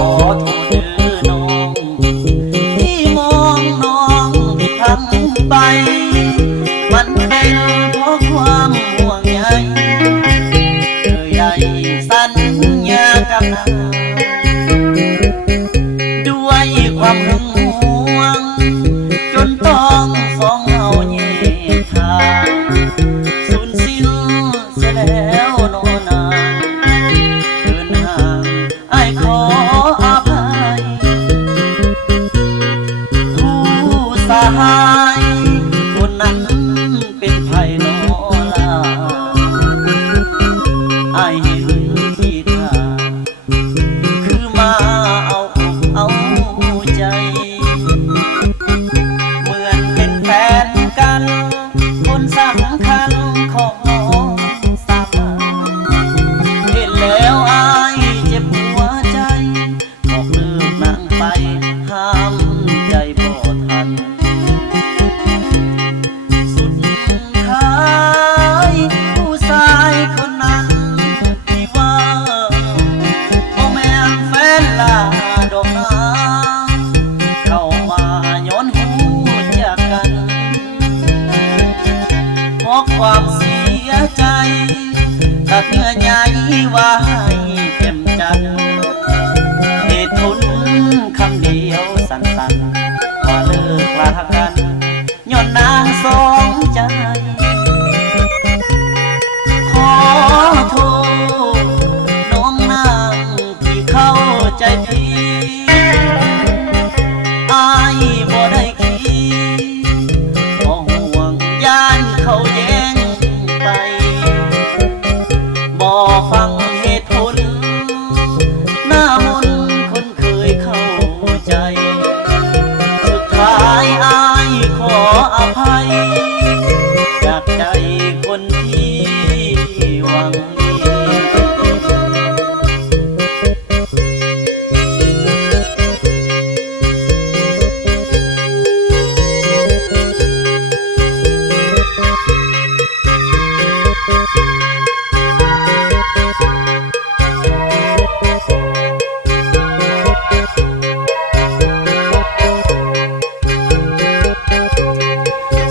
โทษเด้อน้องที่มองน้องผิดพลั้งไปมันเป็นเพราะความห่วงใยเคยได้สัญญากับนางด้วยความหึงหวงจนต้องสองเราแยกทางสูญสิ้นเสียแล้วโนนางเดินห่างอ้ายขออภัยผู้สหายคนนั้นเป็นไผโนลาอ้ายเห็นที่ท่าคือมาเอาอกเอาใจเหมือนเป็นแฟนกันคนสำคัญของน้องสาวเห็นแล้วอ้ายเจ็บหัวใจบอกเลิกนางไปห้ามใจบ่ทันสุดท้ายผู้ชายคนนั้นที่ว่าบ่แม่นแฟนลาดอกนาเข้ามาย้อนหูจากกันเพราะความเสียใจตัดเนื้อใยว่าให้เจ็บจังเหตุผลคำเดียวสั้นๆว่าเลิกลากันย้อนนางสองใจขอโทษน้องนางที่เข้าใจผิดอ้ายบ่ได้คิดเพราะห่วงย่านเขาแย่งไปบ่ฟังเหตุผลหน้ามนต์คนเคยเข้าใจสุดท้ายอ้ายขออภัยจากใจคนที่หวังดี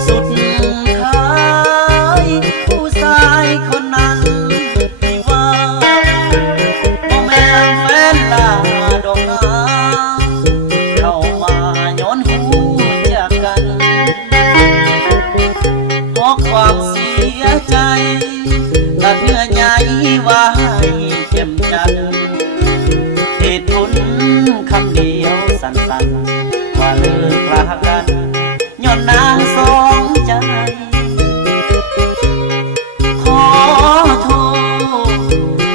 สุดท้ายผู้ชายคนนั้นที่ว่าบ่แม่นแฟนลาดอกนาเข้ามาย้อนหูจากกันเพราะความเสียใจตัดเนื้อใยว่าให้เจ็บจังเหตุผลคำเดียวสั้นๆว่าเลิกลากันย้อนนางสองใจขอโทษ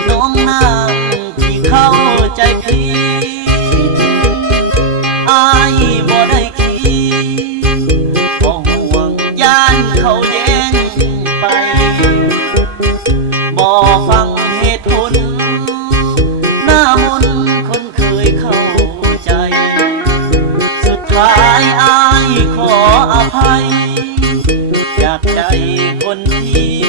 น้องนางที่เข้าใจผิดอ้ายบ่ได้คิดเพราะห่วงย่านเขาแย่งไปบ่ฟังเหตุผลหน้ามนต์คนเคยเข้าใจสุดท้ายอ้ายขออภัยจากใจคนที่